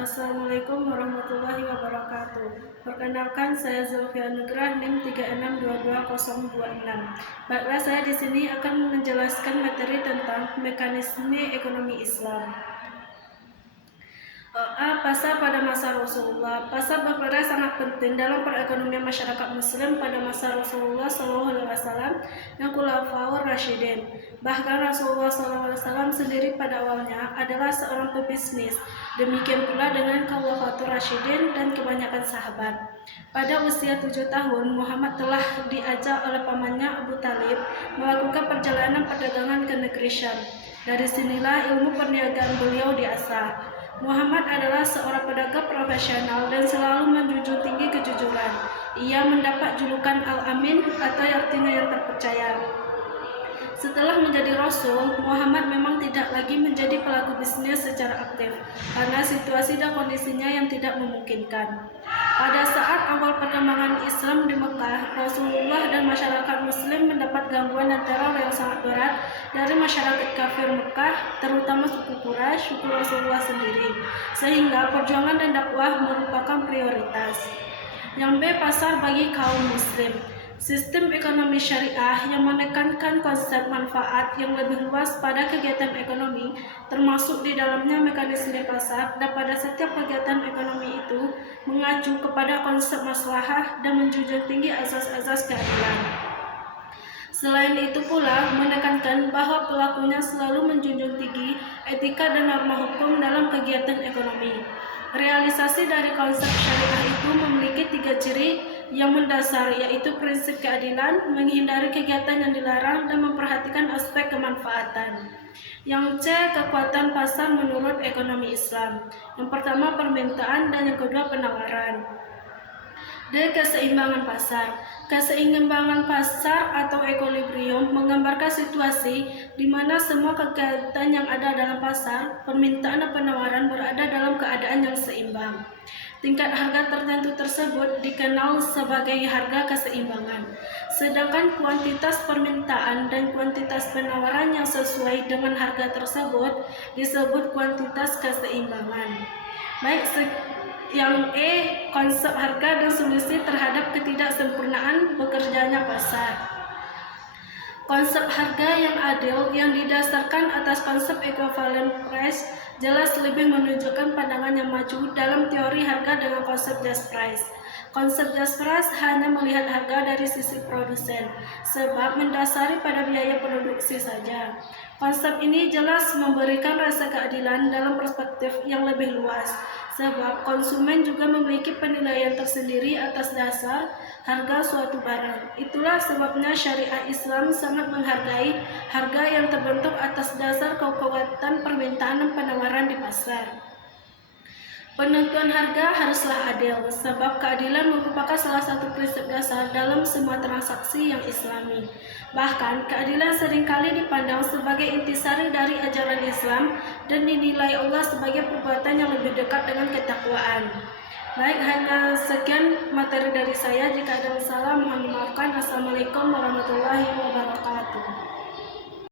Assalamualaikum warahmatullahi wabarakatuh. Perkenalkan, saya Zulfia Nugrah, NIM 36220026. Baiklah, saya di sini akan menjelaskan materi tentang mekanisme ekonomi Islam. Pasar pada masa Rasulullah. Pasar berperan sangat penting dalam perekonomian masyarakat Muslim pada masa Rasulullah SAW dan Khulafaur Rasyidin. Bahkan Rasulullah SAW sendiri pada awalnya adalah seorang pebisnis. Demikian pula dengan Khulafaur Rasyidin dan kebanyakan sahabat. Pada usia 7 tahun, Muhammad telah diajak oleh pamannya Abu Talib melakukan perjalanan perdagangan ke negeri Syam. Dari sinilah ilmu perniagaan beliau diasah. Muhammad adalah seorang pedagang profesional dan selalu menjunjung tinggi kejujuran. Ia mendapat julukan Al-Amin atau artinya yang terpercaya. Setelah menjadi Rasul, Muhammad memang tidak lagi menjadi pelaku bisnis secara aktif karena situasi dan kondisinya yang tidak memungkinkan. Pada saat awal perkembangan Islam di Mekah, Rasulullah dan masyarakat Muslim mendapat gangguan dan teror yang sangat berat dari masyarakat kafir Mekah, terutama suku Quraisy, suku Rasulullah sendiri, sehingga perjuangan dan dakwah merupakan prioritas. Yang B, pasar bagi kaum Muslim. Sistem ekonomi syariah yang menekankan konsep manfaat yang lebih luas pada kegiatan ekonomi, termasuk di dalamnya mekanisme pasar, dan pada setiap kegiatan ekonomi itu mengacu kepada konsep maslahah dan menjunjung tinggi asas-asas keadilan. Selain itu pula menekankan bahwa pelakunya selalu menjunjung tinggi etika dan norma hukum dalam kegiatan ekonomi. Realisasi dari konsep syariah itu memiliki 3 ciri yang mendasar, yaitu prinsip keadilan, menghindari kegiatan yang dilarang, dan memperhatikan aspek kemanfaatan. Yang C, kekuatan pasar menurut ekonomi Islam. Yang pertama permintaan dan yang kedua penawaran. D, keseimbangan pasar. Keseimbangan pasar atau equilibrium menggambarkan situasi di mana semua kegiatan yang ada dalam pasar, permintaan dan penawaran berada dalam keadaan yang seimbang. Tingkat harga tertentu tersebut dikenal sebagai harga keseimbangan, sedangkan kuantitas permintaan dan kuantitas penawaran yang sesuai dengan harga tersebut disebut kuantitas keseimbangan. Baik, yang E, konsep harga dan solusi terhadap ketidaksempurnaan bekerjanya pasar. Konsep harga yang adil yang didasarkan atas konsep equivalent price jelas lebih menunjukkan pandangan yang maju dalam teori harga dengan konsep just price. Konsep just price hanya melihat harga dari sisi produsen, sebab mendasari pada biaya produksi saja. Konsep ini jelas memberikan rasa keadilan dalam perspektif yang lebih luas, sebab konsumen juga memiliki penilaian tersendiri atas dasar harga suatu barang. Itulah sebabnya syariah Islam sangat menghargai harga yang terbentuk atas dasar kekuatan permintaan dan penawaran di pasar. Penentuan harga haruslah adil, sebab keadilan merupakan salah satu prinsip dasar dalam semua transaksi yang islami. Bahkan, keadilan seringkali dipandang sebagai intisari dari ajaran Islam dan dinilai Allah sebagai perbuatan yang lebih dekat dengan ketakwaan. Baik, hanya sekian materi dari saya. Jika ada salah, mohon dimaafkan. Assalamualaikum warahmatullahi wabarakatuh.